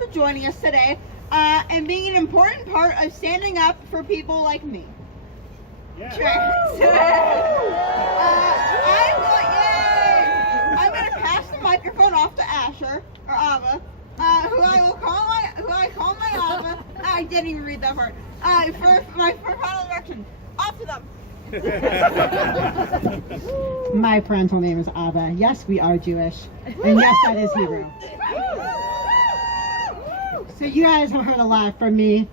for joining us today and being an important part of standing up for people like me. Yeah. Trans. I'm going to pass the microphone off to Asher, or Ava, who I call my Ava. I didn't even read that part. For final direction, off to them. My parental name is Ava. Yes, we are Jewish. And yes, that is Hebrew. So you guys have heard a lot from me,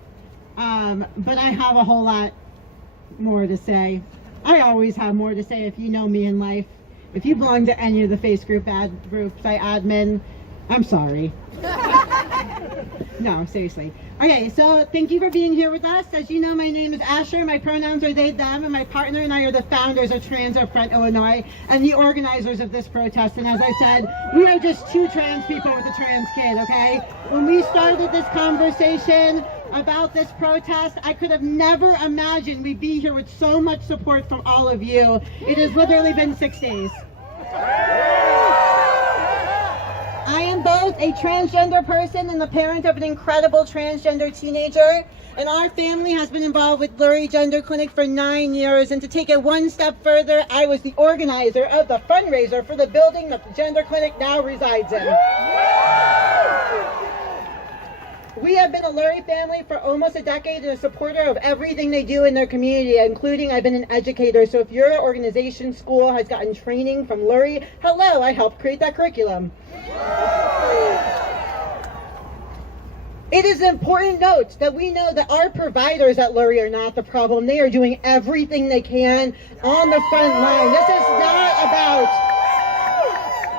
but I have a whole lot more to say. I always have more to say if you know me in life. If you belong to any of the face groups I admin, I'm sorry. No, seriously. Okay, so thank you for being here with us. As you know, my name is Asher. My pronouns are they, them, and my partner and I are the founders of Trans Up Front Illinois and the organizers of this protest. And as I said, we are just two trans people with a trans kid, okay? When we started this conversation about this protest, I could have never imagined we'd be here with so much support from all of you. It has literally been 6 days. I am both a transgender person and the parent of an incredible transgender teenager, and our family has been involved with Lurie Gender Clinic for 9 years, and to take it one step further, I was the organizer of the fundraiser for the building that the Gender Clinic now resides in. We have been a Lurie family for almost a decade and a supporter of everything they do in their community, including I've been an educator. So if your organization, school has gotten training from Lurie, hello, I helped create that curriculum. It is an important note that we know that our providers at Lurie are not the problem. They are doing everything they can on the front line.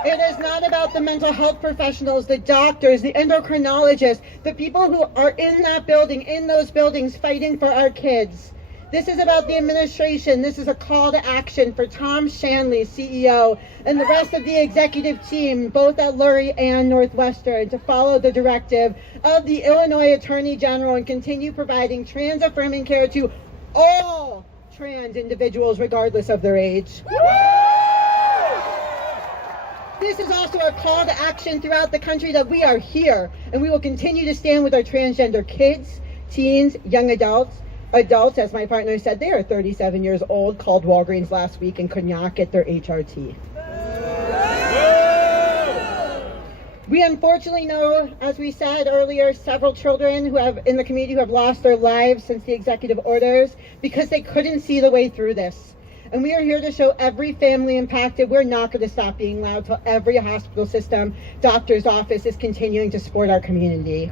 It is not about the mental health professionals, the doctors, the endocrinologists, the people who are in that building, in those buildings fighting for our kids. This is about the administration. This is a call to action for Tom Shanley, CEO, and the rest of the executive team, both at Lurie and Northwestern, to follow the directive of the Illinois Attorney General and continue providing trans-affirming care to all trans individuals, regardless of their age. This is also a call to action throughout the country that we are here, and we will continue to stand with our transgender kids, teens, young adults, as my partner said, they are 37 years old, called Walgreens last week and could not get their HRT. We unfortunately know, as we said earlier, several children in the community who have lost their lives since the executive orders because they couldn't see the way through this. And we are here to show every family impacted we're not going to stop being loud till every hospital system, doctor's office is continuing to support our community.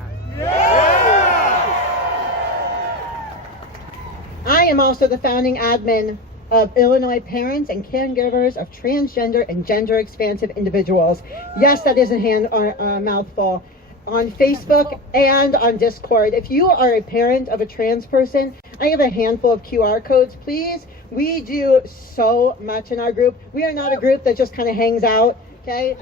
I am also the founding admin of Illinois Parents and Caregivers of Transgender and Gender Expansive Individuals. Yes, that is a mouthful. On Facebook and on Discord. If you are a parent of a trans person, I have a handful of QR codes. Please, we do so much in our group. We are not a group that just kind of hangs out, okay?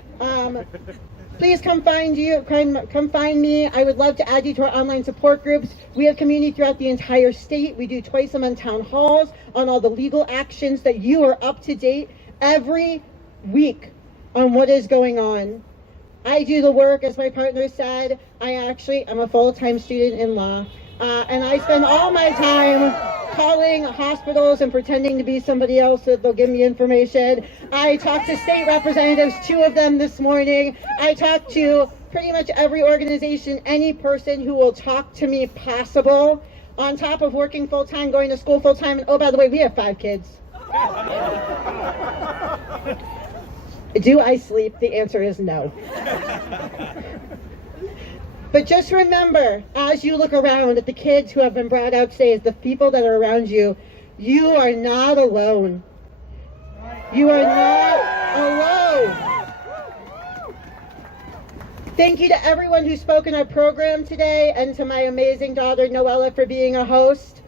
Please come find me. I would love to add you to our online support groups. We have community throughout the entire state. We do twice a month town halls on all the legal actions that you are up to date every week on what is going on. I do the work, as my partner said. I'm a full-time student in law, and I spend all my time calling hospitals and pretending to be somebody else so that they'll give me information. I talked to state representatives, 2 of them this morning. I talked to pretty much every organization, any person who will talk to me possible, on top of working full-time, going to school full-time, and oh, by the way, we have 5 kids. Do I sleep? The answer is no. But just remember, as you look around at the kids who have been brought out today, as the people that are around you, you are not alone. You are not alone. Thank you to everyone who spoke in our program today, and to my amazing daughter, Noella, for being a host.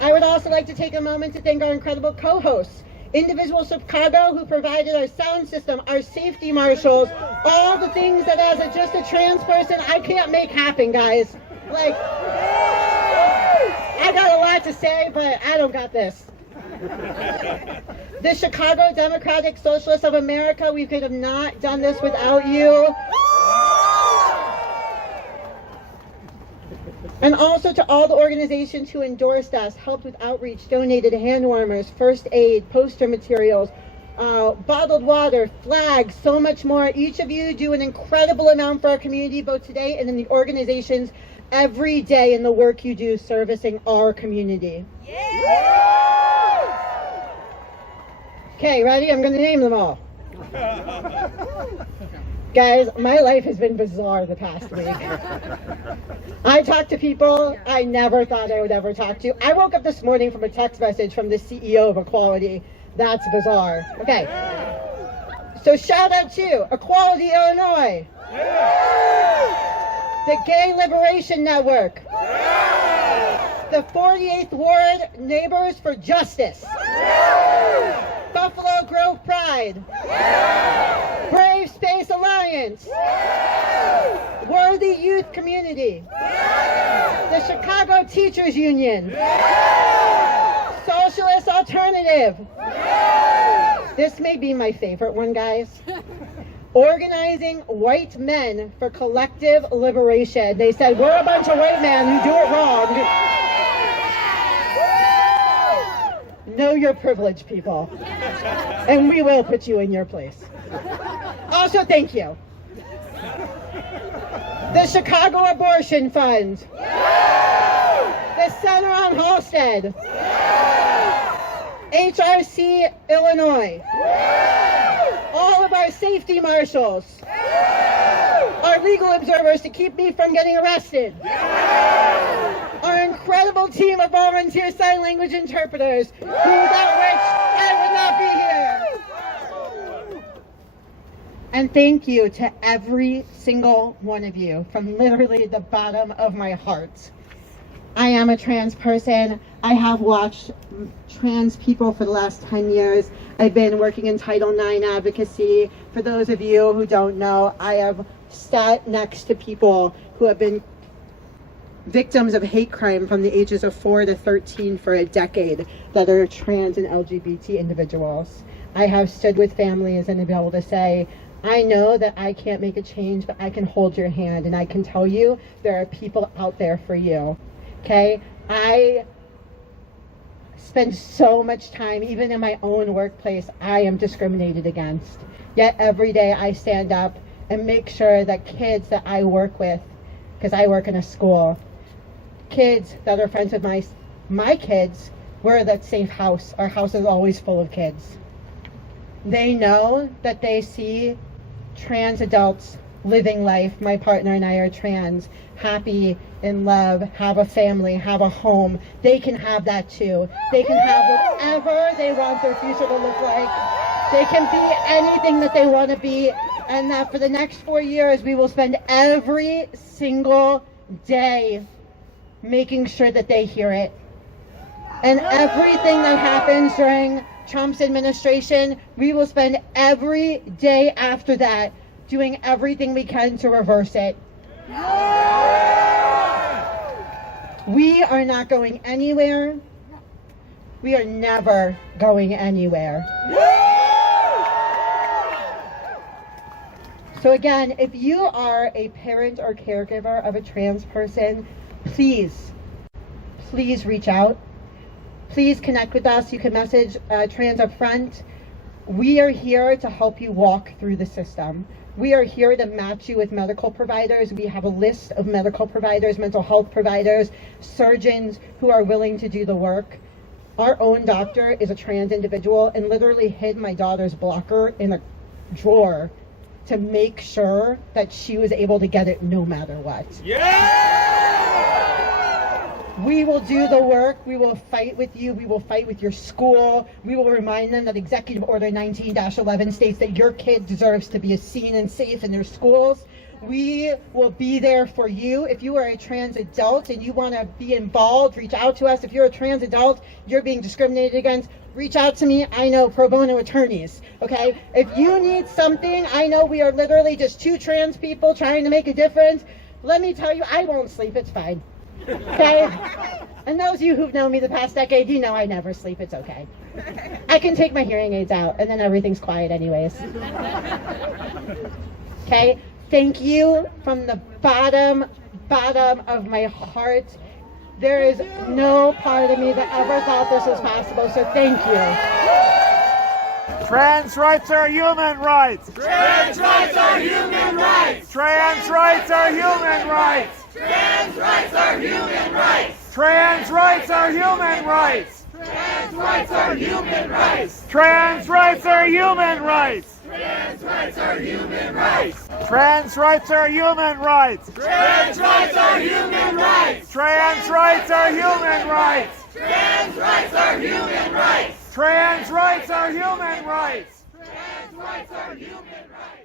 I would also like to take a moment to thank our incredible co-hosts, Individuals Chicago, who provided our sound system, our safety marshals, all the things that as just a trans person, I can't make happen, guys. Like, I got a lot to say, but I don't got this. The Chicago Democratic Socialists of America, we could have not done this without you. And also to all the organizations who endorsed us, helped with outreach, donated hand warmers, first aid, poster materials, bottled water, flags, so much more. Each of you do an incredible amount for our community, both today and in the organizations every day in the work you do servicing our community. Okay, ready? I'm going to name them all. Guys, my life has been bizarre the past week. I talk to people I never thought I would ever talk to. I woke up this morning from a text message from the CEO of Equality. That's bizarre. Okay. So shout out to Equality Illinois. The Gay Liberation Network. The 48th Ward Neighbors for Justice. Buffalo Grove Pride. Brave Space Alliance. Worthy Youth Community. The Chicago Teachers Union. Socialist Alternative. This may be my favorite one, guys. Organizing White Men for Collective Liberation. They said, we're a bunch of white men who do it wrong. Know your privilege, people. And we will put you in your place. Also, thank you. The Chicago Abortion Fund. The Center on Halsted. HRC Illinois. All of our safety marshals. Our legal observers to keep me from getting arrested. Our incredible team of volunteer sign language interpreters, without which I would not be here. And thank you to every single one of you from literally the bottom of my heart. I am a trans person. I have watched trans people for the last 10 years. I've been working in Title IX advocacy. For those of you who don't know, I have sat next to people who have been victims of hate crime from the ages of 4 to 13 for a decade that are trans and LGBT individuals. I have stood with families and been able to say, I know that I can't make a change, but I can hold your hand and I can tell you there are people out there for you. Okay? I spend so much time, even in my own workplace, I am discriminated against. Yet every day I stand up and make sure that kids that I work with, because I work in a school, kids that are friends with my kids, we're that safe house. Our house is always full of kids. They know that they see trans adults living life. My partner and I are trans, happy, in love, have a family, have a home. They can have that too. They can have whatever they want their future to look like. They can be anything that they want to be. And that for the next 4 years, we will spend every single day making sure that they hear it. And everything that happens during Trump's administration, we will spend every day after that doing everything we can to reverse it. We are not going anywhere. We are never going anywhere. So again, if you are a parent or caregiver of a trans person, please reach out. Please connect with us. You can message Trans Up Front. We are here to help you walk through the system. We are here to match you with medical providers. We have a list of medical providers, mental health providers, surgeons who are willing to do the work. Our own doctor is a trans individual and literally hid my daughter's blocker in a drawer to make sure that she was able to get it no matter what. We will do the work. We will fight with you. We will fight with your school. We will remind them that Executive Order 19-11 states that your kid deserves to be seen and safe in their schools. We will be there for you. If you are a trans adult and you want to be involved, reach out to us. If you're a trans adult, you're being discriminated against, reach out to me. I know pro bono attorneys, okay? If you need something, I know we are literally just two trans people trying to make a difference. Let me tell you, I won't sleep. It's fine. Okay? And those of you who've known me the past decade, you know I never sleep. It's okay. I can take my hearing aids out, and then everything's quiet anyways. Okay? Thank you from the bottom of my heart. There is no part of me that ever thought this was possible, so thank you. Trans rights are human rights. Trans rights are human rights. Trans rights are human rights. Trans rights are human rights. Trans rights are human rights. Trans rights are human rights. Trans rights are human rights. Trans rights are human rights. Trans rights are human rights. Trans rights are human rights. Trans rights are human rights. Trans rights are human rights. Trans rights are human rights. Trans rights are human rights.